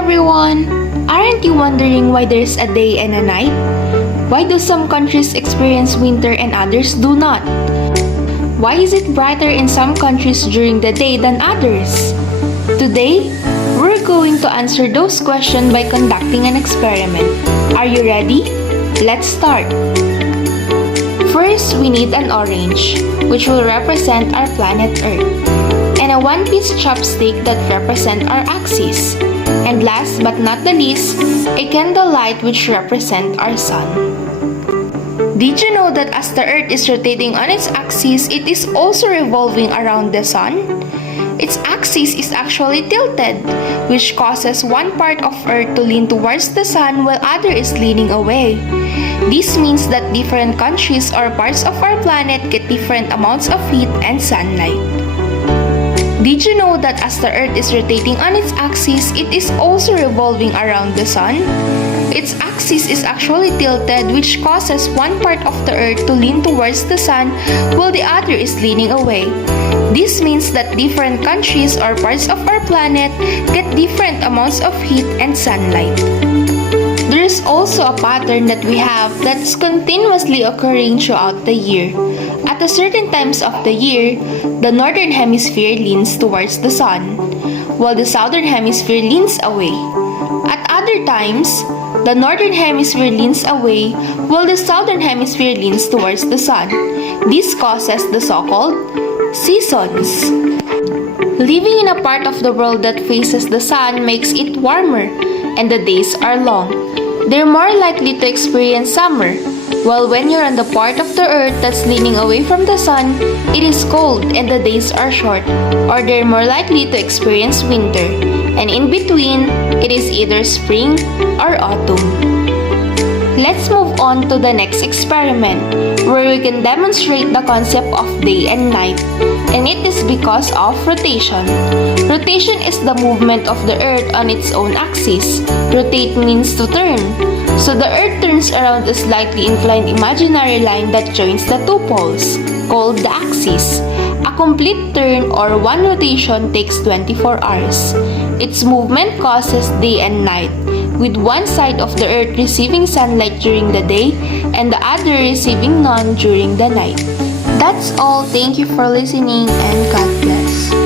everyone! Aren't you wondering why there's a day and a night? Why do some countries experience winter and others do not? Why is it brighter in some countries during the day than others? Today, we're going to answer those questions by conducting an experiment. Are you ready? Let's start! First, we need an orange, which will represent our planet Earth, and a one-piece chopstick that represent our axis. And last but not the least, a candlelight which represent our sun. Did you know that as the Earth is rotating on its axis, it is also revolving around the sun? Its axis is actually tilted, which causes one part of Earth to lean towards the sun while other is leaning away. This means that different countries or parts of our planet get different amounts of heat and sunlight. Did you know that as the Earth is rotating on its axis, it is also revolving around the sun? Its axis is actually tilted, which causes one part of the Earth to lean towards the sun while the other is leaning away. This means that different countries or parts of our planet get different amounts of heat and sunlight. There is also a pattern that we have that's continuously occurring throughout the year. At a certain times of the year, the northern hemisphere leans towards the sun, while the southern hemisphere leans away. At other times, the northern hemisphere leans away, while the southern hemisphere leans towards the sun. This causes the so-called seasons. Living in a part of the world that faces the sun makes it warmer, and the days are long. They're more likely to experience summer, while when you're on the part of the earth that's leaning away from the sun, it is cold and the days are short, or they're more likely to experience winter. And in between, it is either spring or autumn. Let's move on to the next experiment, where we can demonstrate the concept of day and night, and it is because of rotation. Rotation is the movement of the earth on its own axis. Rotate means to turn. So the earth turns around a slightly inclined imaginary line that joins the two poles, called the axis. A complete turn or one rotation takes 24 hours. Its movement causes day and night, with one side of the earth receiving sunlight during the day and the other receiving none during the night. That's all. Thank you for listening and God bless.